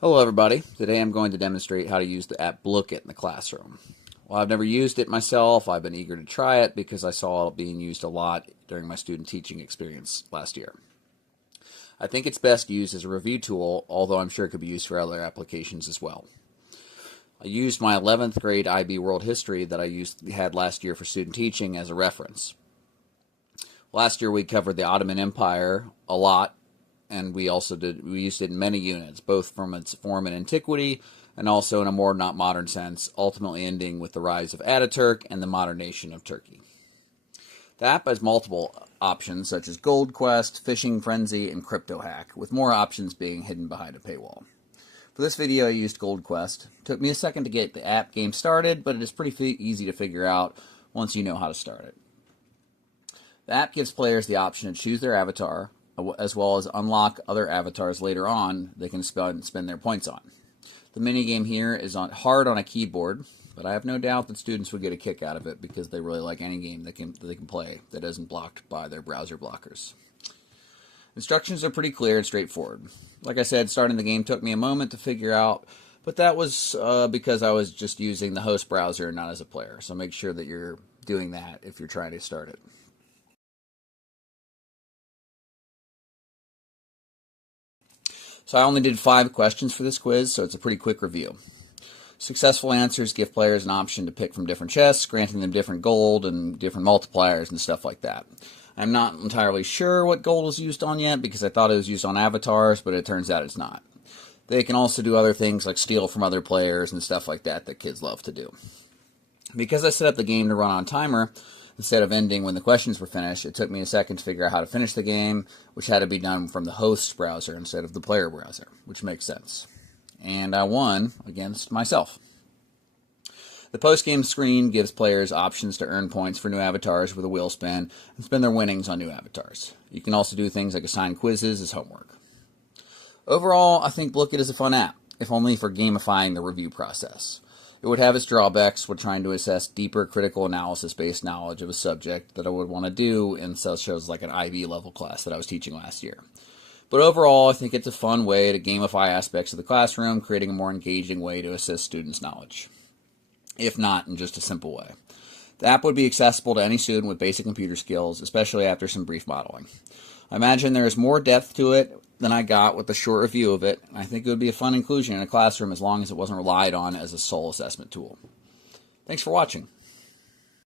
Hello everybody. Today I'm going to demonstrate how to use the app Blookit in the classroom. While I've never used it myself, I've been eager to try it because I saw it being used a lot during my student teaching experience last year. I think it's best used as a review tool, although I'm sure it could be used for other applications as well. I used my 11th grade IB World History that I had last year for student teaching as a reference. Last year we covered the Ottoman Empire a lot, and we used it in many units, both from its form in antiquity and also in a more not modern sense, ultimately ending with the rise of Ataturk and the modern nation of Turkey. The app has multiple options such as Gold Quest, Fishing Frenzy, and Crypto Hack, with more options being hidden behind a paywall. For this video I used Gold Quest. It took me a second to get the app game started, but it is pretty easy to figure out once you know how to start it. The app gives players the option to choose their avatar, as well as unlock other avatars later on they can spend their points on. The minigame here is hard on a keyboard, but I have no doubt that students would get a kick out of it because they really like any game that they can play that isn't blocked by their browser blockers. Instructions are pretty clear and straightforward. Like I said, starting the game took me a moment to figure out, but that was because I was just using the host browser, not as a player. So make sure that you're doing that if you're trying to start it. So I only did 5 questions for this quiz, so it's a pretty quick review. Successful answers give players an option to pick from different chests, granting them different gold and different multipliers and stuff like that. I'm not entirely sure what gold is used on yet because I thought it was used on avatars, but it turns out it's not. They can also do other things like steal from other players and stuff like that kids love to do. Because I set up the game to run on timer, instead of ending when the questions were finished, it took me a second to figure out how to finish the game, which had to be done from the host browser instead of the player browser, which makes sense. And I won against myself. The post-game screen gives players options to earn points for new avatars with a wheel spin and spend their winnings on new avatars. You can also do things like assign quizzes as homework. Overall, I think Blookit is a fun app, if only for gamifying the review process. It would have its drawbacks when trying to assess deeper critical analysis-based knowledge of a subject that I would want to do in such as like an IB level class that I was teaching last year. But overall, I think it's a fun way to gamify aspects of the classroom, creating a more engaging way to assess students' knowledge, if not in just a simple way. The app would be accessible to any student with basic computer skills, especially after some brief modeling. I imagine there is more depth to it than I got with the short review of it, and I think it would be a fun inclusion in a classroom as long as it wasn't relied on as a sole assessment tool. Thanks for watching.